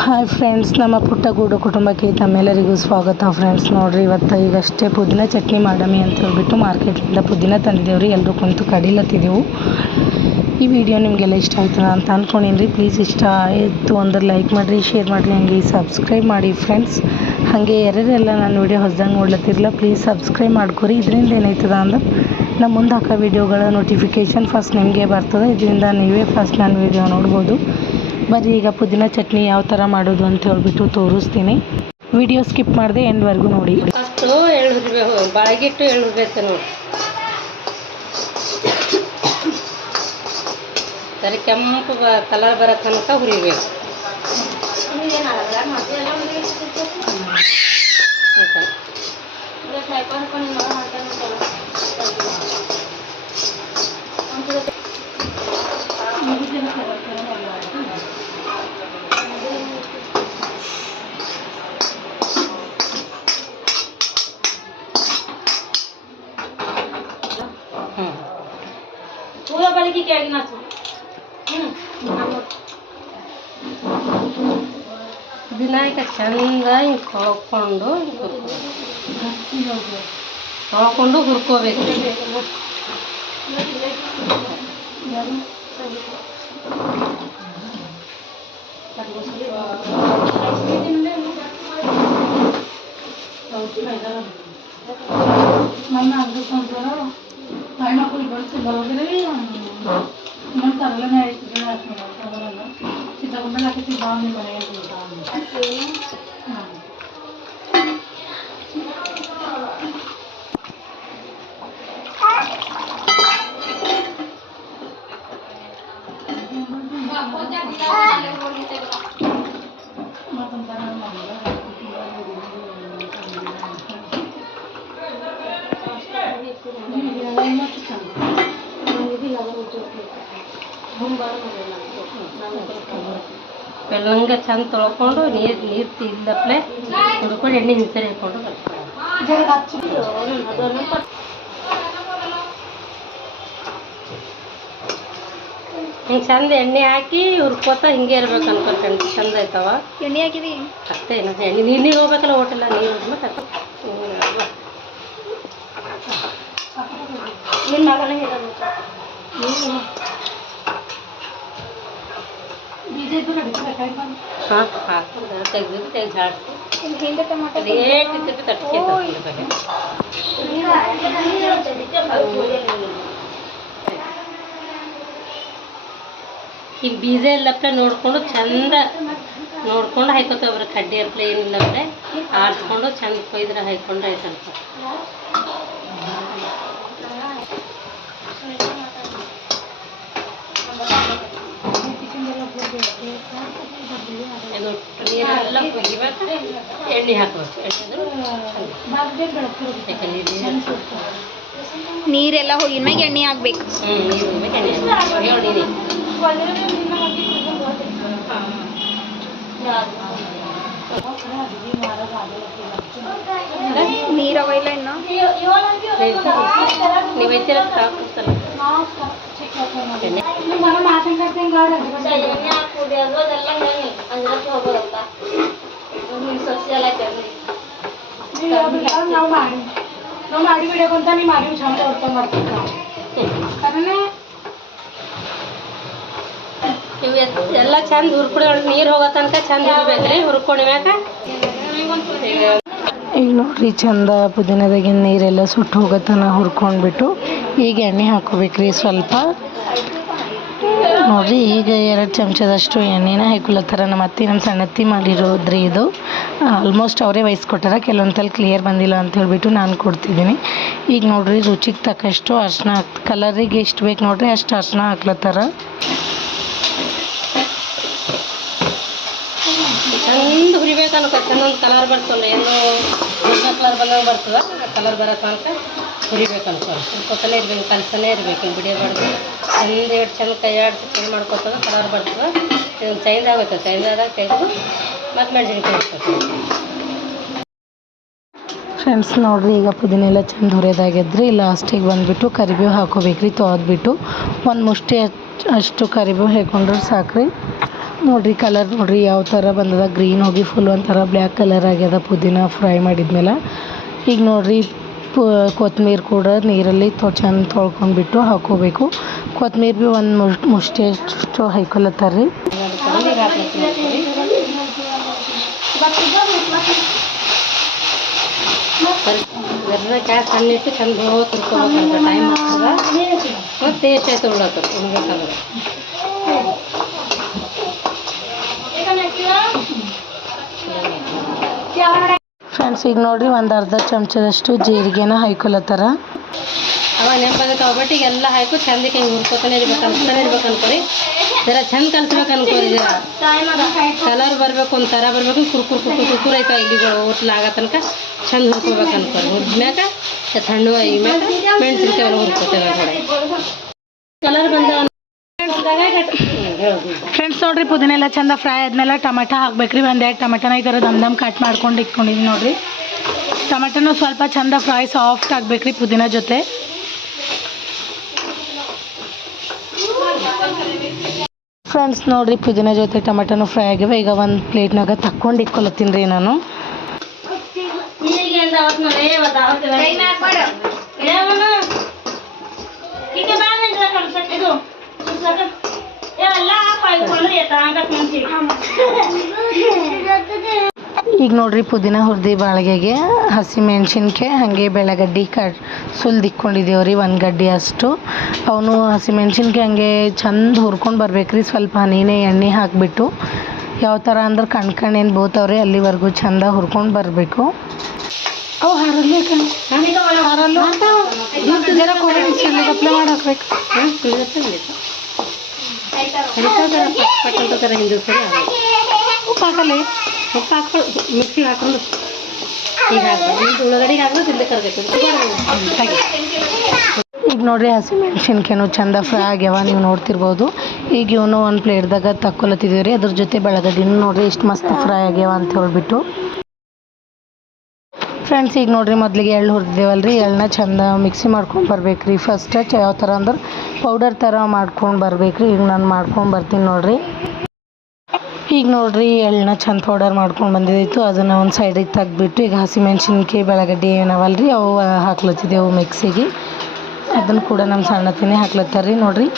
Hi friends ನಮ್ಮ ಪುಟ್ಟ ಗೂಡು ಕುಟುಂಬಕ್ಕೆ ತಮ್ಮೆಲ್ಲರಿಗೂ ಸ್ವಾಗತ ಫ್ರೆಂಡ್ಸ್ ನೋಡಿರಿ, ಇವತ್ತು ಈಗಷ್ಟೇ ಪುದೀನ ಚಟ್ನಿ ಮಾಡಮಿ ಅಂತ ಹೇಳ್ಬಿಟ್ಟು ಮಾರ್ಕೆಟ್ಲಿಂದ ಪುದೀನ ತಂದಿದ್ದೇವ್ರಿ. ಎಲ್ಲರೂ ಕುಂತು ಕಡಿಲತ್ತಿದ್ದೆವು ಈ ವಿಡಿಯೋ ನಿಮಗೆಲ್ಲ ಇಷ್ಟ ಆಯ್ತದ ಅಂತ ಅಂದ್ಕೊಂಡೀನಿ ಪ್ಲೀಸ್ ಇಷ್ಟ ಆಯಿತು ಅಂದ್ರೆ ಲೈಕ್ ಮಾಡಿರಿ ಶೇರ್ ಮಾಡಿರಿ, ಹಂಗೆ ಸಬ್ಸ್ಕ್ರೈಬ್ ಮಾಡಿ ಫ್ರೆಂಡ್ಸ್ ಹಾಗೆ ಯಾರ್ಯಾರೆಲ್ಲ ನಾನು ವಿಡಿಯೋ ಹೊಸ್ದಂಗೆ ನೋಡ್ಲತ್ತಿರಲ್ಲ ಪ್ಲೀಸ್ ಸಬ್ಸ್ಕ್ರೈಬ್ ಮಾಡ್ಕೊರಿ. ಇದರಿಂದ ಏನಾಯ್ತದ ಅಂದ್ರೆ ನಮ್ಮ ಮುಂದೆ ಹಾಕೋ ವಿಡಿಯೋಗಳ ನೋಟಿಫಿಕೇಷನ್ ಫಸ್ಟ್ ನಿಮಗೆ ಬರ್ತದೆ. ಇದರಿಂದ ನೀವೇ ಫಸ್ಟ್ ನನ್ನ ವಿಡಿಯೋ ನೋಡ್ಬೋದು. ಬರ್ರಿ ಈಗ ಪುದೀನ ಚಟ್ನಿ ಯಾವ ಥರ ಮಾಡೋದು ಅಂತ ಹೇಳ್ಬಿಟ್ಟು ತೋರಿಸ್ತೀನಿ. ವಿಡಿಯೋ ಸ್ಕಿಪ್ ಮಾಡಿದೆ ಎಂಡ್ವರೆಗೂ ನೋಡಿ. ಫಸ್ಟು ಎಳ್ಬೇಕು ಬಾಳಗಿಟ್ಟು ಎಳ್ಬೇಕು ನೋಡಿ ಸರಿ ಕೆಂಪು ಬ ಕಲರ್ ಬರೋ ತನಕ ಹುರಿಬೇಕು. ವಿನಾಯಕ ಚಂದ ಹಿಂಗೆ ತೊಳ್ಕೊಂಡು ತೊಳ್ಕೊಂಡು ಹುರ್ಕೋಬೇಕು Gracias. ಬೆಳ್ಳಂಗೆ ಚಂದ ತೊಳ್ಕೊಂಡು ನೀರು ನೀರು ತಿಂದಪ್ಲೆ ಕುಡ್ಕೊಂಡು ಎಣ್ಣೆ ಹಿಂಸರಿ ಹಾಕೊಂಡು ಹಿಂಗೆ ಚಂದ ಎಣ್ಣೆ ಹಾಕಿ ಹುರ್ಕೋತ ಹಿಂಗೆ ಇರ್ಬೇಕು ಅನ್ಕೊಂಡ್ರೆ ಚಂದ ಆಯ್ತವ? ಎಣ್ಣೆ ಹಾಕಿದಿ? ಅಷ್ಟೇ ಎಣ್ಣೆ ನೀರು ನೀರು ಹೋಗ್ಬೇಕಲ್ಲ ಹೋಟೆಲ್ಲ ನೀರು ನಿನ್ನ ಮಗನ ಹೇಳಬೇಕು ಈ ಬೀಜ ಇಲ್ಲಪ್ಲೆ ನೋಡ್ಕೊಂಡು ಚಂದ ನೋಡ್ಕೊಂಡು ಹಾಯ್ಕೋತೇವ್ರಿ ಕಡ್ಡಿ ಅಪ್ಲೆ ಏನಿಲ್ಲಪ್ಲೆ ಆರಿಸ್ಕೊಂಡು ಚಂದ ಕೊಯ್ದ್ರೆ ಹಾಯ್ಕೊಂಡ್ರೆ ಆಯ್ತಂತ. ಇದು ನೀರೆಲ್ಲ ಕುದಿಬೇಕು ಎಣ್ಣೆ ಹಾಕ್ಬೇಕು ಎಣ್ಣೆ ಯಾಕಂದ್ರೆ ನೀರೆಲ್ಲ ಹೋಗಿದ ಮ್ಯಾಗ ಎಣ್ಣೆ ಹಾಕ್ಬೇಕು. ಹ್ಞೂ ನೀರು ಹೋಗ್ಬೇಕು ಎಣ್ಣೆ ಹಾಕ್ಬೇಕು ಹೇಳಿ ನೀರು ಅವ ಇಲ್ಲ ಇನ್ನು? ನೀವು ಐತಿರ ಸಾಕುತ್ತಲ್ಲ ಎಣ್ಣೆ ಎಲ್ಲ ಚಂದ ಹುರ್ಕೊಡಿ ನೀರು ಹೋಗೋ ತನಕ ಚಂದ ಇರ್ಬೇಕ್ರಿ ಹುರ್ಕೊಂಡ್ ಮ್ಯಾಕ. ಈಗ ನೋಡ್ರಿ ಚಂದ ಪುದೀನದಾಗಿನ ನೀರೆಲ್ಲ ಸುಟ್ಟು ಹೋಗತನ ಹುರ್ಕೊಂಡ್ಬಿಟ್ಟು ಈಗ ಎಣ್ಣೆ ಹಾಕೋಬೇಕ್ರಿ ಸ್ವಲ್ಪ. ನೋಡಿರಿ, ಈಗ ಎರಡು ಚಮಚದಷ್ಟು ಎಣ್ಣೆನ ಹಾಕೊಳತ್ತಾರ ನಮ್ಮ ಅತ್ತೆ ನಮ್ಮ ಸಣ್ಣತ್ತಿ ಮಾಡಿರೋದ್ರಿ ಇದು. ಆಲ್ಮೋಸ್ಟ್ ಅವರೇ ವಹಿಸ್ಕೊಟ್ಟಾರ ಕೆಲವೊಂದಲ್ಲಿ ಕ್ಲಿಯರ್ ಬಂದಿಲ್ಲ ಅಂತ ಹೇಳಿಬಿಟ್ಟು ನಾನು ಕೊಡ್ತಿದ್ದೀನಿ. ಈಗ ನೋಡ್ರಿ, ರುಚಿಗೆ ತಕ್ಕಷ್ಟು ಅರ್ಶಿನ ಕಲರಿಗೆ ಎಷ್ಟು ಬೇಕು ನೋಡಿರಿ, ಅಷ್ಟು ಅರ್ಶಿನ ಹಾಕ್ಲತ್ತಾರ. ಕಲರ್ ಬರ್ತಲ್ಲ ಕಲರ್ ಬಂದಂಗೆ ಬರ್ತದ ಕಲರ್ ಬರೋ ತನಕ ಹುರಿಬೇಕು ಸರ್ ಹುರ್ಕೊತಾನೆ ಇರಬೇಕು ಕಲ್ಸನೇ ಇರಬೇಕು ಬಿಡಿಯಬಾರ್ದು ಚಂದ ಎರಡು ಚಂದ ಕೈ ಆಡಿಸಿ ಫ್ರೈ ಮಾಡ್ಕೊತದ ಕಲರ್ ಬರ್ತದೆ. ಇದೊಂದು ಚೈಂದ ಆಗುತ್ತೆ ಚೈಂದ ಆದಾಗ ತೆಗೆದು ಮತ್ತೆ ಮೆಣಸಿನ್ಕಾಯಿ ಹಾಕ್ಬೇಕು ಫ್ರೆಂಡ್ಸ್ ನೋಡಿರಿ, ಈಗ ಪುದೀನ ಎಲ್ಲ ಚೆಂದ ಹುರಿಯೋದಾಗಿದ್ರಿ ಲಾಸ್ಟಿಗೆ ಬಂದುಬಿಟ್ಟು ಕರಿಬೇವು ಹಾಕೋಬೇಕ್ರಿ, ತೊಳೆದ್ಬಿಟ್ಟು. ಒಂದು ಮುಷ್ಟಿ ಅಷ್ಟು ಕರಿಬೇವು ಹಾಕೊಂಡ್ರೆ ಸಾಕ್ರಿ. ನೋಡಿರಿ ಕಲರ್ ನೋಡಿರಿ, ಯಾವ ಥರ ಬಂದದ. ಗ್ರೀನ್ ಹೋಗಿ ಫುಲ್ ಒಂಥರ ಬ್ಲ್ಯಾಕ್ ಕಲರ್ ಆಗ್ಯದ ಪುದೀನ ಫ್ರೈ ಮಾಡಿದ್ಮೇಲೆ. ಈಗ ನೋಡ್ರಿ ಕೊತ್ತಂಬರಿ ಕೂಡ ನೀರಲ್ಲಿ ತೊ ಚೆಂದ ತೊಳ್ಕೊಂಡ್ಬಿಟ್ಟು ಹಾಕೋಬೇಕು ಕೊತ್ತಂಬರಿ ಭೀ ಒಂದು ಮುಶ್ ಮುಷ್ಟಿ ಅಷ್ಟು ರೀ. ಚಂದ ಟೈಮ್ ಫ್ರೆಂಡ್ಸ್, ಈಗ ನೋಡ್ರಿ ಒಂದು ಅರ್ಧ ಚಮಚದಷ್ಟು ಜೀರಿಗೆನ ಹಾಕೊಳತ್ತಾರ ಅವಾಗ ನೆನಪಾಗತ್ತೆ ಒಬ್ಬಟ್ಟಿಗೆ ಎಲ್ಲ ಹಾಕು ಚಂದಕ್ಕೆ ಹಿಂಗೆ ಹುರ್ಕೋತಾನೆ ಇರ್ಬೇಕು ಅನ್ಸ್ತಾನೆ ಇರ್ಬೇಕು ಅನ್ಕೋರಿ. ಜರ ಚಂದ ಕಲ್ಸ್ಬೇಕು ಅನ್ಕೋರಿ ಜರ. ಕಲರ್ ಬರ್ಬೇಕು ಒಂಥರ ಬರ್ಬೇಕು ಕುರ್ಕುರ್ ಕುರ್ಕುರ್ ಕುರ್ಕುರ್ ಆಯ್ತಾ ಇಲ್ಲಿಗಳು ಹೋಟ್ಲ್ ಆಗೋ ತನಕ ಚಂದ ಹುರ್ಕೋಬೇಕು ಅನ್ಕೋರಿ. ಹುರಿದ್ಮ್ಯಾಕ ಸಣ್ಣ ಮ್ಯಾಕ ಮೆಣಸಿನ್ಕಾಯಿ ಹುರ್ಕೋತೇವೆ ಕಲರ್ ಬಂದ ಫ್ರೆಂಡ್ಸ್ ನೋಡ್ರಿ ಪುದೀನ ಎಲ್ಲ ಚಂದ ಫ್ರೈ ಆದ್ಮೇಲೆ ಟೊಮೆಟೊ ಹಾಕ್ಬೇಕ್ರಿ. ಒಂದೆರಡು ಟೊಮೆಟೊನ ಈ ಥರ ದಮ್ ದಮ್ ಕಟ್ ಮಾಡ್ಕೊಂಡು ಇಟ್ಕೊಂಡಿದ್ದೀನಿ ನೋಡ್ರಿ. ಟೊಮೆಟೊನು ಸ್ವಲ್ಪ ಚಂದ ಫ್ರೈ ಸಾಫ್ಟ್ ಆಗ್ಬೇಕ್ರಿ ಪುದೀನ ಜೊತೆ. ಫ್ರೆಂಡ್ಸ್ ನೋಡ್ರಿ, ಪುದೀನ ಜೊತೆ ಟೊಮೆಟೊನು ಫ್ರೈ ಆಗಿವೆ. ಈಗ ಒಂದು ಪ್ಲೇಟ್ನಾಗ ತಕ್ಕೊಂಡು ಇಟ್ಕೊಳತ್ತೀನಿ ರೀ ನಾನು. ಈಗ ನೋಡ್ರಿ ಪುದೀನ ಹುರಿದಿ ಬಾಳಿಗೆಗೆ ಹಸಿಮೆಣ್ಸಿನ್ಕಾಯಿ ಹಾಗೆ ಬೆಳಗಡ್ಡಿ ಕಟ್ ಸುಲ್ದು ಇಕ್ಕೊಂಡಿದ್ದೇವೆ ಒಂದು ಗಡ್ಡಿ ಅಷ್ಟು. ಅವನು ಹಸಿಮೆಣ್ಸಿನ್ಕಾಯಿ ಹಂಗೆ ಚಂದ ಹುರ್ಕೊಂಡು ಬರ್ಬೇಕ್ರಿ ಸ್ವಲ್ಪ ಹನಿನೇ ಎಣ್ಣೆ ಹಾಕಿಬಿಟ್ಟು. ಯಾವ ಥರ ಅಂದ್ರೆ ಕಣ್ ಏನು ಬೋತಾವ್ರಿ ಅಲ್ಲಿವರೆಗೂ ಚಂದ ಹುರ್ಕೊಂಡು ಬರಬೇಕು. ಅವು ಜರ ಅಪ್ಲೈ ಪಟ್ ಅಂತ ಥರ ಹಿಂದೆ ಸರಿ. ಉಪ್ಪು ಹಾಕಲ್ಲ ಉಪ್ಪು ಹಾಕೊಂಡು ಮಿಕ್ಸಿಗೆ ಹಾಕೊಂಡು ಈಗ ಹಾಕ್ಬೇಕು ಒಳಗಡೆಗೆ ಹಾಕೋದು ತಿಂದೆ ಕರ್ಬೇಕು ಈಗ ನೋಡ್ರಿ ಹಸಿಮೆಣ್ಸಿನ್ಕಾಯಿನೂ ಚಂದ ಫ್ರೈ ಆಗ್ಯಾವ, ನೀವು ನೋಡ್ತಿರ್ಬೋದು. ಈಗ ಇವನು ಒಂದು ಪ್ಲೇಟ್ದಾಗ ತಕ್ಕೊಲತ್ತಿದ್ದೀವಿ ರೀ. ಅದ್ರ ಜೊತೆ ಬೆಳಗಡ್ಡಿನೂ ನೋಡ್ರಿ ಎಷ್ಟು ಮಸ್ತ್ ಫ್ರೈ ಆಗ್ಯಾವ ಅಂತ ಹೇಳ್ಬಿಟ್ಟು. ಫ್ರೆಂಡ್ಸ್ ಈಗ ನೋಡ್ರಿ ಮೊದಲಿಗೆ ಎಳ್ಳು ಹುರಿದೇವಲ್ಲ ರೀ ಎಳ್ಳನ್ನ ಚಂದ ಮಿಕ್ಸಿ ಮಾಡ್ಕೊಂಡು ಬರ್ಬೇಕು ರೀ ಫಸ್ಟ್ ಯಾವ ಥರ ಅಂದ್ರೆ ಪೌಡರ್ ಥರ ಮಾಡ್ಕೊಂಡು ಬರ್ಬೇಕು ರೀ ಈಗ ನಾನು ಮಾಡ್ಕೊಂಡು ಬರ್ತೀನಿ ನೋಡಿರಿ. ಈಗ ನೋಡಿರಿ ಎಳ್ಳನ್ನ ಚಂದ ಪೌಡರ್ ಮಾಡ್ಕೊಂಡು ಬಂದಿದ್ದಾಯಿತು ಅದನ್ನು ಒಂದು ಸೈಡಿಗೆ ತೆಗ್ದುಬಿಟ್ಟು ಈಗ ಹಸಿಮೆಣ್ಸಿನ್ಕಾಯಿ, ಬೆಳಗಡ್ಡೆ ಏನವಲ್ಲ ರೀ ಅವು ಹಾಕ್ಲತ್ತಿದ್ದೆವು ಮಿಕ್ಸಿಗೆ ಅದನ್ನು ಕೂಡ ನಮ್ಮ ಸಣ್ಣತಿನೇ ಹಾಕ್ಲತ್ತಾರ ರೀ ನೋಡಿರಿ,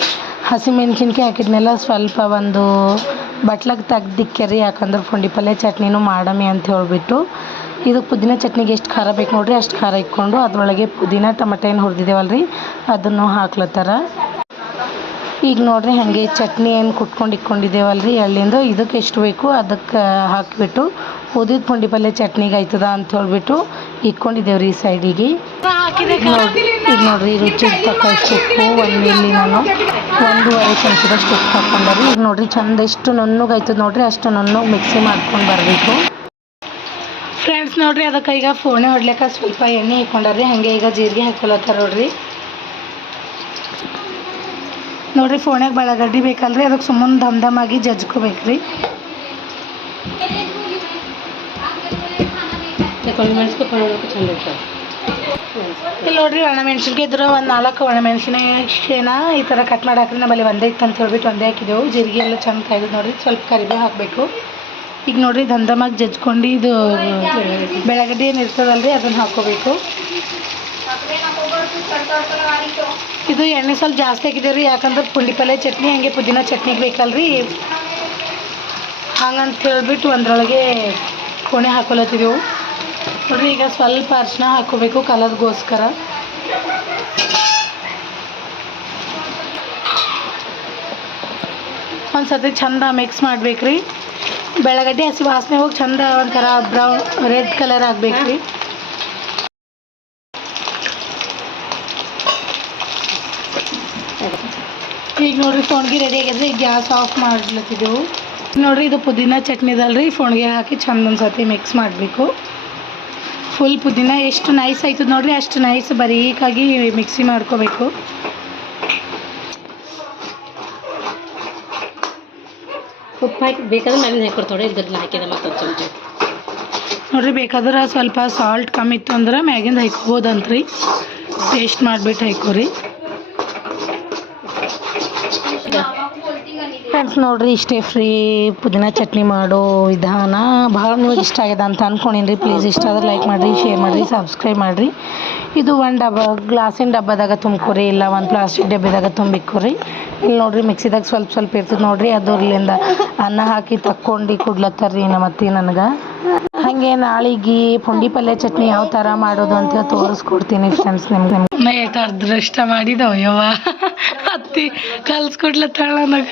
ಹಸಿಮೆಣ್ಸಿನ್ಕಾಯಿ ಹಾಕಿದ್ಮೇಲೆ ಸ್ವಲ್ಪ ಒಂದು ಬಟ್ಲಾಗ ತೆಗ್ದಿಕ್ಕೆ ರೀ ಯಾಕಂದ್ರೆ ಪುಂಡಿ ಪಲ್ಯ ಚಟ್ನಿನೂ ಮಾಡಮಿ ಅಂತ ಹೇಳ್ಬಿಟ್ಟು ಇದು ಪುದೀನ ಚಟ್ನಿಗೆ ಎಷ್ಟು ಖಾರ ಬೇಕು ನೋಡಿರಿ, ಅಷ್ಟು ಖಾರ ಇಕ್ಕೊಂಡು ಅದರೊಳಗೆ ಪುದೀನ, ಟೊಮೆಟೊ ಏನು ಹುರಿದಿದ್ದೇವಲ್ಲ ರೀ ಅದನ್ನು ಹಾಕ್ಲತ್ತಾರ. ಈಗ ನೋಡ್ರಿ ಹಾಗೆ ಚಟ್ನಿ ಏನು ಕುಟ್ಕೊಂಡು ಇಕ್ಕೊಂಡಿದ್ದೇವಲ್ಲ ರೀ ಎಳ್ಳಿಂದು ಇದಕ್ಕೆ ಎಷ್ಟು ಬೇಕು ಅದಕ್ಕೆ ಹಾಕಿಬಿಟ್ಟು ಉದಿದ ಪುಂಡಿ ಪಲ್ಯ ಚಟ್ನಿಗೆ ಆಯ್ತದ ಅಂತ ಹೇಳ್ಬಿಟ್ಟು ಇಕ್ಕೊಂಡಿದ್ದೇವೆ ರೀ ಸೈಡಿಗೆ. ಈಗ ನೋಡ್ರಿ ರುಚಿ ತಕ್ಕಷ್ಟು ಉಪ್ಪು, ಒಂದು ಇಲ್ಲಿ ನಾನು, ಒಂದೂವರೆ ಚಮಚದಷ್ಟು ಉಪ್ಪು ಹಾಕ್ಕೊಂಡ್ರಿ ಈಗ ನೋಡ್ರಿ ಚಂದ ಎಷ್ಟು ನುಣ್ಣಗಾಯ್ತದ ನೋಡ್ರಿ, ಅಷ್ಟು ನುಣ್ಣಗೆ ಮಿಕ್ಸಿ ಮಾಡ್ಕೊಂಡು ಬರಬೇಕು. ಫ್ರೆಂಡ್ಸ್ ನೋಡ್ರಿ ಅದಕ್ಕೆ ಈಗ ಫೋಣೆ ಹೊಡ್ಲಿಕ್ಕೆ ಸ್ವಲ್ಪ ಎಣ್ಣೆ ಹಾಕ್ಕೊಂಡಾರ್ರಿ ಹಂಗೆ ಈಗ ಜೀರಿಗೆ ಹಾಕೊಳತ್ತಾರ ನೋಡ್ರಿ. ನೋಡ್ರಿ ಫೋನ್ಯಾಗ ಬೆಳಗಡ್ಡಿ ಬೇಕಲ್ರಿ ಅದಕ್ಕೆ ಸುಮ್ಮನೆ ಧಮ್ ಧಮ್ ಆಗಿ ಜಜ್ಕೋಬೇಕ್ರಿ. ಇಲ್ಲಿ ನೋಡ್ರಿ ಒಣಮೆಣ್ಸಿನ್ಕಾಯಿ ಇದ್ರೆ ಒಂದು ನಾಲ್ಕು ಒಣಮೆಣ್ಸಿನ ಈ ಥರ ಕಟ್ ಮಾಡಾಕ್ರಿ ನಮ್ಮಲ್ಲಿ ಒಂದೇ ಇತ್ತು ಅಂತ ಹೇಳ್ಬಿಟ್ಟು ಒಂದೇ ಹಾಕಿದೆವು. ಜೀರಿಗೆ ಎಲ್ಲ ಚಂದ ಕಾಯ್ದು ನೋಡ್ರಿ ಸ್ವಲ್ಪ ಕರಿಬೇವು ಹಾಕಬೇಕು. ಈಗ ನೋಡ್ರಿ ದಂದಮಾಗಿ ಜಜ್ಕೊಂಡು ಇದು ಬೆಳಗಡ್ಡಿ ಏನು ಇರ್ತದಲ್ರಿ, ಅದನ್ನು ಹಾಕೋಬೇಕು. ಇದು ಎಣ್ಣೆ ಸ್ವಲ್ಪ ಜಾಸ್ತಿ ಆಗಿದೆ ರೀ, ಯಾಕಂದ್ರೆ ಪುಂಡಿ ಪಲ್ಯ ಚಟ್ನಿ, ಹಂಗೆ ಪುದೀನ ಚಟ್ನಿಗೆ ಬೇಕಲ್ರಿ. ಹಂಗಂತ ಹೇಳಿಬಿಟ್ಟು ಒಂದರೊಳಗೆ ಕೋಣೆ ಹಾಕೊಳತ್ತಿದ್ದೆವು ನೋಡ್ರಿ, ಈಗ ಸ್ವಲ್ಪ ಅರ್ಶಿನ ಹಾಕೋಬೇಕು ಕಲರ್ಗೋಸ್ಕರ. ಒಂದು ಸತಿ ಚಂದ ಮಿಕ್ಸ್ ಮಾಡ್ಬೇಕ್ರಿ. ಬೆಳಗಡ್ಡೆ ಹಸಿ ವಾಸನೆ ಹೋಗಿ ಚಂದ ಒಂಥರ ಬ್ರೌನ್ ರೆಡ್ ಕಲರ್ ಆಗ್ಬೇಕ್ರಿ ಈಗ ನೋಡ್ರಿ, ಫೋಣ್ಗೆ ರೆಡಿ ಆಗಿದ್ರೆ ಈಗ ಗ್ಯಾಸ್ ಆಫ್ ಮಾಡ್ಲತ್ತಿದ್ದೆವು. ನೋಡ್ರಿ, ಇದು ಪುದೀನ ಚಟ್ನಿದಲ್ರಿ ಫೋಣ್ಗೆ ಹಾಕಿ ಚಂದ ಒಂದು ಸತಿ ಮಿಕ್ಸ್ ಮಾಡಬೇಕು. ಫುಲ್ ಪುದೀನ, ಎಷ್ಟು ನೈಸ್ ಆಯ್ತದ ನೋಡ್ರಿ, ಅಷ್ಟು ನೈಸ್ ಬರೀಕಾಗಿ ಮಿಕ್ಸಿ ಮಾಡ್ಕೋಬೇಕು. ಉಪ್ಪು ಹಾಕಿ ಬೇಕಾದ್ರೆ ಮ್ಯಾಲಿನ ಹಾಕೊಡ್ತಾಳೆ ಇದ್ರನ್ನ ಹಾಕಿದೆ ಮತ್ತೊಂದು ಚಮಚ. ನೋಡ್ರಿ, ಬೇಕಾದ್ರೆ ಸ್ವಲ್ಪ ಸಾಲ್ಟ್ ಕಮ್ಮಿ ಇತ್ತು ಅಂದ್ರೆ ಮ್ಯಾಗಿಂದ ಹಾಕ್ಬೋದಂತ್ರಿ. ಟೇಸ್ಟ್ ಮಾಡಿಬಿಟ್ಟು ಹಾಕೋರಿ. ಫ್ರೆಂಡ್ಸ್ ನೋಡ್ರಿ, ಇಷ್ಟೇ ಫ್ರೀ ಪುದೀನ ಚಟ್ನಿ ಮಾಡೋ ವಿಧಾನ ಭಾಳ ನಿಮಗೆ ಇಷ್ಟ ಆಗಿದೆ ಅಂತ ಅನ್ಕೊಂಡಿನ್ರಿ. ಪ್ಲೀಸ್ ಇಷ್ಟ ಆದ್ರೆ ಲೈಕ್ ಮಾಡಿರಿ ಶೇರ್ ಮಾಡಿರಿ ಸಬ್ಸ್ಕ್ರೈಬ್ ಮಾಡಿರಿ. ಇದು ಒಂದು ಡಬ್ಬ ಗ್ಲಾಸಿನ ಡಬ್ಬದಾಗ ತುಂಬ್ಕೊರಿ, ಇಲ್ಲ ಒಂದು ಪ್ಲಾಸ್ಟಿಕ್ ಡಬ್ಬಿದಾಗ ತುಂಬಿಕ್ಕೊರಿ ಇಲ್ಲಿ ನೋಡ್ರಿ, ಮಿಕ್ಸಿದಾಗ ಸ್ವಲ್ಪ ಸ್ವಲ್ಪ ಇರ್ತದೆ ನೋಡ್ರಿ. ಅದರ್ಲಿಂದ ಅನ್ನ ಹಾಕಿ ತಕ್ಕೊಂಡು ಕುಡ್ಲತ್ತಾರ್ರಿ ನಮ್ಮ ಅತ್ತೆ ನನಗೆ. ಹಾಗೆ ನಾಳೆಗೆ ಪುಂಡಿ ಪಲ್ಯ ಚಟ್ನಿ ಯಾವ ತರ ಮಾಡೋದು ಅಂತ ತೋರಿಸ್ಕೊಡ್ತೀನಿ ಫ್ರೆಂಡ್ಸ್ ನಿಮ್ಗೆ. ನಿಮ್ಗೆ ಅದೃಷ್ಟ ಮಾಡಿದವ ಯವ್ವ ಅತ್ತಿ ಕಲ್ಸ್ಕೊಡ್ಲತ್ತಾಳ ನಗ